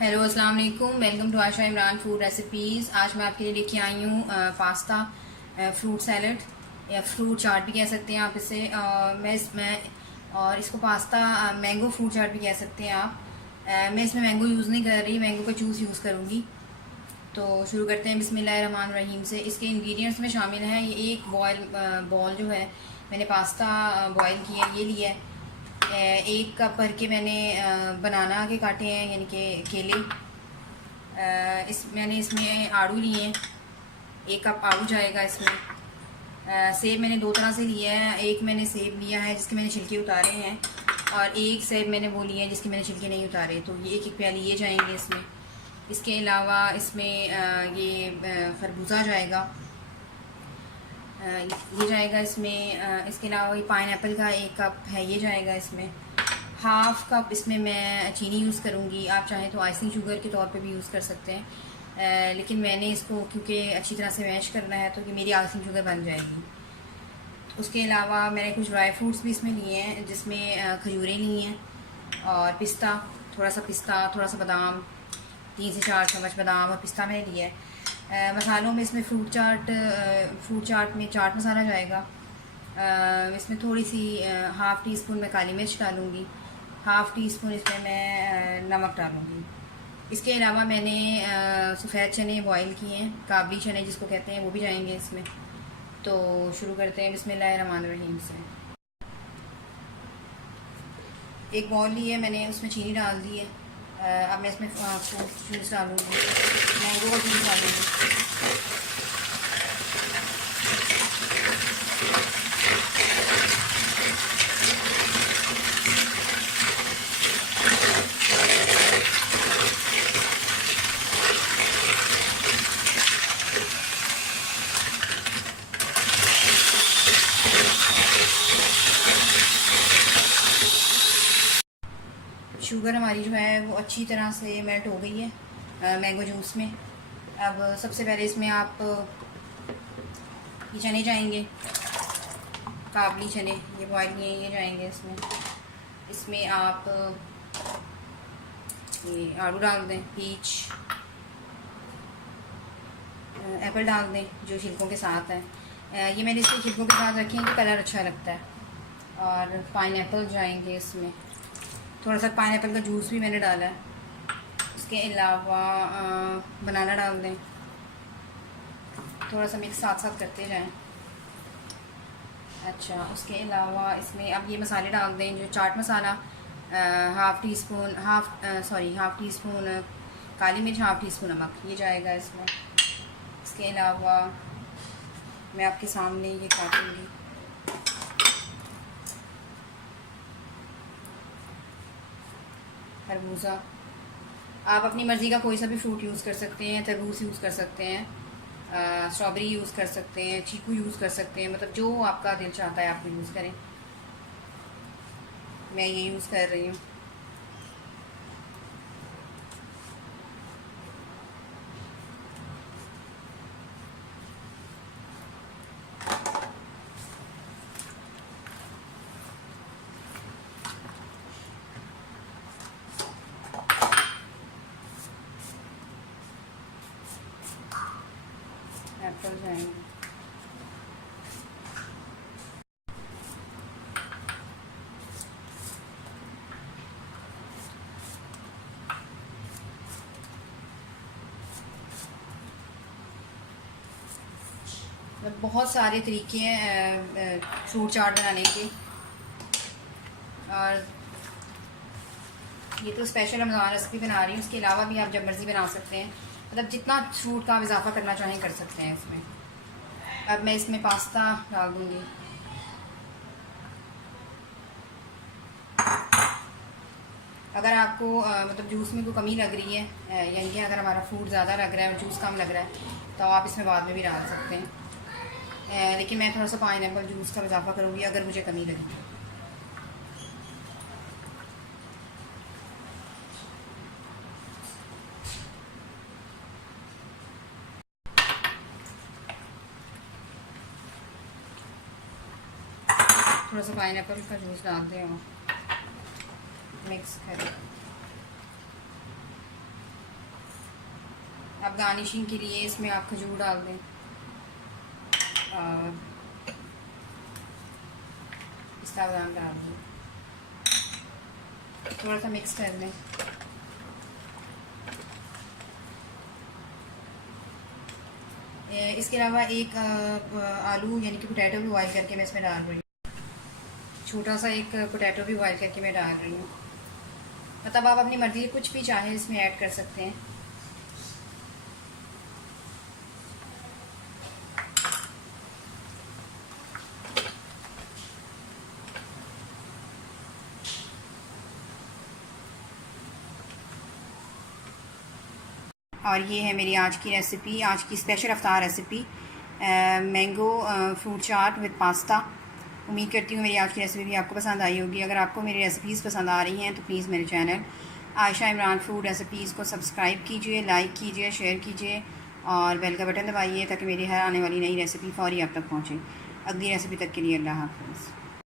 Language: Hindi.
हेलो अस्सलाम वालेकुम। Welcome to Asha Imran food recipes. आज मैं आपके लिए लेके आई हूँ पास्ता फ्रूट सैलड या फ्रूट चाट भी कह सकते हैं आप इसे। मैं इसमें और इसको पास्ता मैंगो फ्रूट चाट भी कह सकते हैं आप। मैं इसमें मैंगो यूज़ नहीं कर रही, मैंगो का जूस यूज़ करूँगी। तो शुरू करते हैं बिस्मिल्लाहिर्रहमानिर्रहीम से। इसके इंग्रेडिएंट्स में शामिल हैं, ये एक बॉल जो है मैंने पास्ता बॉयल किया ये लिया है। 1 कप भर के मैंने बनाना के काटे हैं, यानी कि केले। मैंने इसमें आड़ू लिए हैं, 1 कप आड़ू जाएगा इसमें। सेब मैंने 2 तरह से लिया है, एक मैंने सेब लिया है जिसके मैंने छिलके उतारे हैं, और एक सेब मैंने वो लिया है जिसके मैंने छिलके नहीं उतारे। तो ये एक प्याली ये जाएंगे इसमें। इसके अलावा इसमें ये खरबूजा जाएगा, ये जाएगा इसमें। इसके अलावा ये पाइनएप्पल का 1 कप है, ये जाएगा इसमें। हाफ़ कप इसमें मैं चीनी यूज़ करूँगी, आप चाहें तो आइसिंग शुगर के तौर पे भी यूज़ कर सकते हैं। लेकिन मैंने इसको क्योंकि अच्छी तरह से मैश करना है तो कि मेरी आइसिंग शुगर बन जाएगी। उसके अलावा मैंने कुछ ड्राई फ्रूट्स भी इसमें लिए हैं, जिसमें खजूरें ली हैं और पिस्ता, थोड़ा सा बादाम, 3 से 4 चम्मच बादाम और पिस्ता मैंने लिया है। मसालों में इसमें फ्रूट चाट में चाट मसाला जाएगा। इसमें थोड़ी सी हाफ़ टी स्पून मैं काली मिर्च डालूँगी, हाफ़ टी स्पून इसमें मैं नमक डालूँगी। इसके अलावा मैंने सफ़ेद चने बॉयल किए हैं, काबली चने जिसको कहते हैं, वो भी जाएंगे इसमें। तो शुरू करते हैं बिस्मिल्लाहिर्रहमानिर्रहीम से। एक बॉल ली है मैंने, उसमें चीनी डाल दी है। अब मैं इसमें फ्रूट जूस डालूँगी, मैंगो का जूस डालूँगी। शुगर हमारी जो है वो अच्छी तरह से मेल्ट हो गई है मैंगो जूस में। अब सबसे पहले इसमें आप ये चने जाएंगे, काबली चने ये बॉयल किए ये जाएंगे इसमें। इसमें आप ये आड़ू डाल दें, पीच एप्पल डाल दें जो छिलकों के साथ है। ये मैंने इसको छिलकों के साथ रखे हैं कि कलर अच्छा लगता है। और पाइनएप्पल जाएंगे इसमें, थोड़ा सा पाइनएप्पल का जूस भी मैंने डाला है। उसके अलावा बनाना डाल दें, थोड़ा सा मिक्स साथ साथ करते जाएं। अच्छा, उसके अलावा इसमें अब ये मसाले डाल दें, जो chaat masala half tea spoon काली मिर्च, हाफ़ टी स्पून नमक, ये जाएगा इसमें। इसके अलावा मैं आपके सामने ये काटूँगी, खरबूजा। आप अपनी मर्ज़ी का कोई सा भी फ्रूट यूज़ कर सकते हैं, तरबूज यूज़ कर सकते हैं, स्ट्रॉबेरी यूज़ कर सकते हैं, चीकू यूज़ कर सकते हैं, मतलब जो आपका दिल चाहता है आप यूज़ करें। मैं ये यूज़ कर रही हूँ। एप्पल जाएंगे, बहुत सारे तरीके हैं फ्रूट चाट बनाने के। और ये तो स्पेशल रमज़ान रेसिपी बना रही हूँ, उसके अलावा भी आप जब मर्ज़ी बना सकते हैं, मतलब जितना फ्रूट का आप इजाफ़ा करना चाहें कर सकते हैं इसमें। अब मैं इसमें पास्ता डाल दूँगी। अगर आपको मतलब जूस में कोई कमी लग रही है, यानी कि अगर हमारा फ्रूट ज़्यादा लग रहा है और जूस कम लग रहा है, तो आप इसमें बाद में भी डाल सकते हैं। लेकिन मैं थोड़ा सा पाइनएप्पल जूस का इजाफ़ा करूँगी अगर मुझे कमी लगी। थोड़ा सा पाइनएप्पल का जूस डालते हैं, मिक्स करें। अब गार्निशिंग के लिए इसमें आप खजूर डाल दें और पिस्ता बादाम डाल दें, थोड़ा सा मिक्स कर दें। इसके अलावा एक आलू यानी कि पोटैटो भी बॉयल करके मैं इसमें डाल रही हूँ। छोटा सा एक पोटैटो भी बॉयल करके मैं डाल रही हूँ। मतलब आप अपनी मर्ज़ी कुछ भी चाहें इसमें ऐड कर सकते हैं। और ये है मेरी आज की रेसिपी, आज की स्पेशल अफ्तार recipe, mango fruit chaat with pasta. उम्मीद करती हूँ मेरी आज की रेसिपी भी आपको पसंद आई होगी। अगर आपको मेरी रेसिपीज़ पसंद आ रही हैं तो प्लीज़ मेरे channel Ayesha Imran food recipes को सब्सक्राइब कीजिए, लाइक कीजिए, शेयर कीजिए और बेल का बटन दबाइए ताकि मेरी हर आने वाली नई रेसिपी फ़ौरी आप तक पहुँचे। अगली रेसिपी तक के लिए अल्लाह हाफ़िज़।